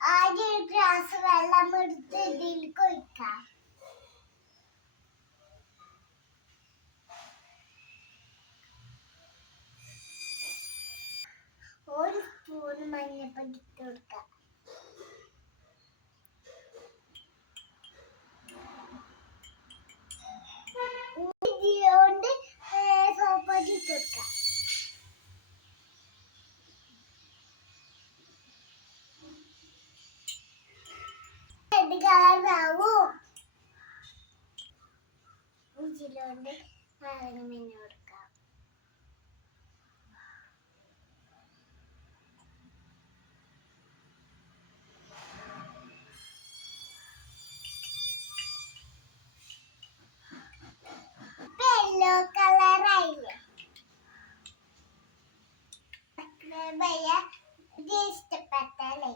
ആദ്യം ഒരു ഗ്ലാസ് വെള്ളം എടുത്ത് ഇതിലേക്ക് ഒഴിക്കാം. ഒരു സ്പൂൺ മഞ്ഞൾപ്പൊടി ഇട്ട് കൊടുക്കാം. ഇതിലോട്ട് സോപ്പൊടി ഇട്ട് കൊടുക്കാം. റെഡ് കളറാവും. ഇതിലോട്ട് നാരങ്ങ മഞ്ഞ കൊടുക്കാം. യെല്ലോ കളറായില്ലേ? ഇത് ഇഷ്ടപ്പെട്ടല്ലേ?